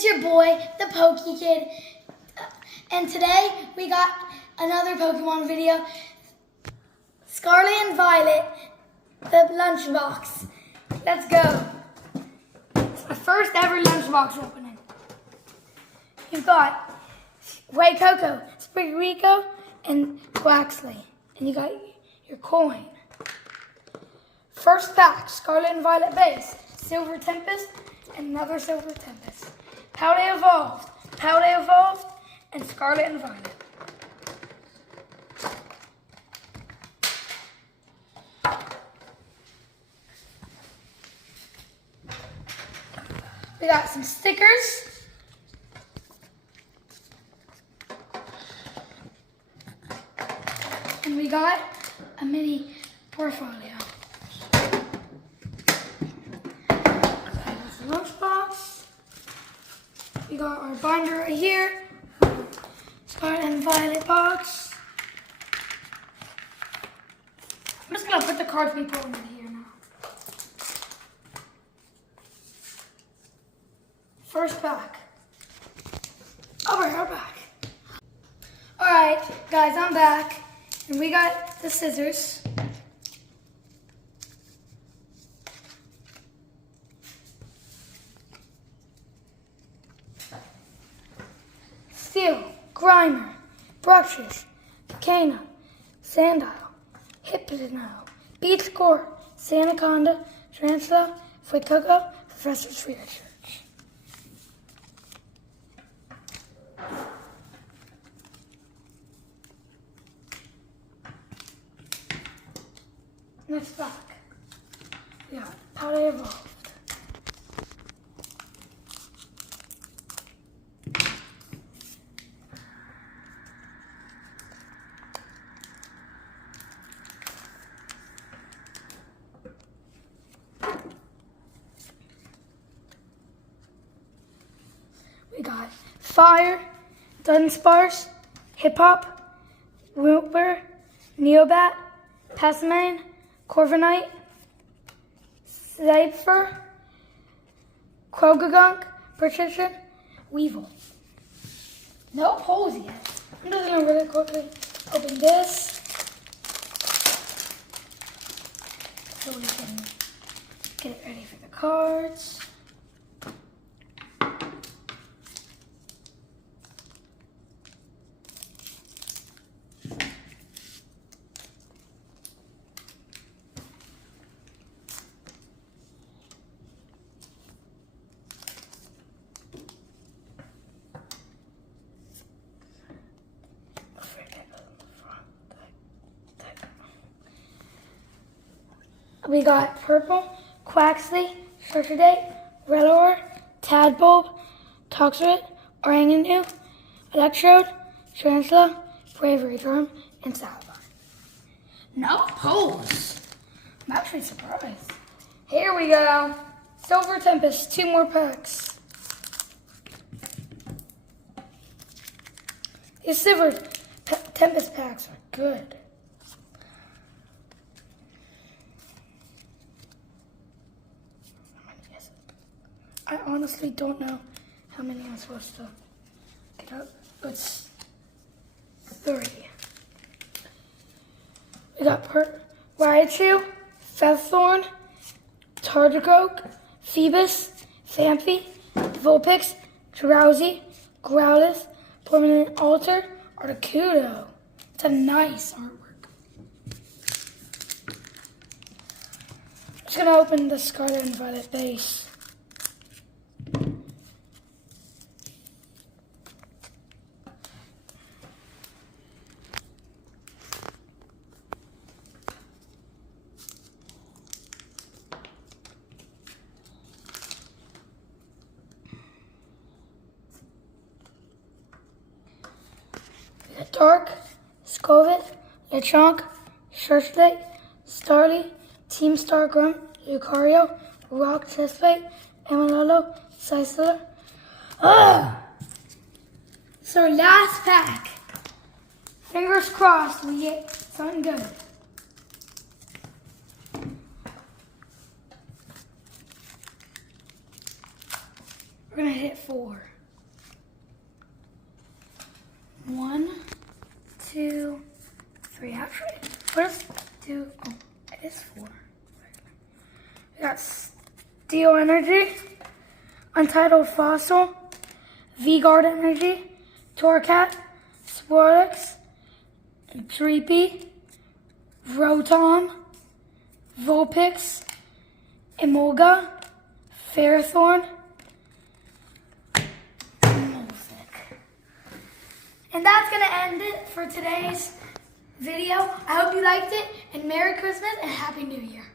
It's your boy, the Pokey Kid, and today we got another Pokemon video. Scarlet and Violet, the lunchbox. Let's go. It's my first ever lunchbox opening. You've got White Cocoa, Sprig Rico, and Quaxley, and you got your coin. First pack, Scarlet and Violet base, Silver Tempest, and another Silver Tempest. Powder Evolved, and Scarlet and Violet. We got some stickers. And we got a mini portfolio. Lunchbox. We got our binder right here. Scarlet and Violet box. I'm just gonna put the cards we put in here now. First pack. Oh, we're back. Alright, guys, I'm back. And we got the scissors. Steel, Grimer, brushes, Cana, Sandile, Hypno, Beat Score, Sanaconda, Tarantula, Fuecoco, Professor's Research. Next pack, we got Powder Evolved. We got Fire, Dunsparce, Hip Hop, Wooper, Neobat, Passamane, Corviknight, Cypher, Krogagunk, Persistent, Weevil. No holes yet. I'm just gonna really quickly open this so we can get it ready for the cards. We got Purple, Quaxley, Charcadet, Rellor, Tadbulb, Toxrit, Orangutan, Electrode, Tarantula, Bravery Charm, and Salamine. No holes. I'm actually surprised. Here we go. Silver Tempest, 2 more packs. These Silver Tempest packs are good. I honestly don't know how many I'm supposed to get out. It's 3. We got Raichu, Feathorn, Tardigrade, Phoebus, Phanpy, Vulpix, Drowsy, Growlithe, Permanent Alter, Articuno. It's a nice artwork. I'm just gonna open the Scarlet and Violet base. Dark, Scovet, Lechonk, Charcadet, Starly, Team Stargrum, Lucario, Rock Chestplate, Amalolo, Scyther. So last pack. Fingers crossed we get something good. gonna hit 4. 1, 2, 3. Actually, let's do. Oh, it is 4. We got Steel Energy, Untitled Fossil, V-Guard Energy, Torcat, Sporix, Dreepy, Rotom, Vulpix, Emolga, Ferrothorn, and that's going to end it for today's video. I hope you liked it, and Merry Christmas and Happy New Year.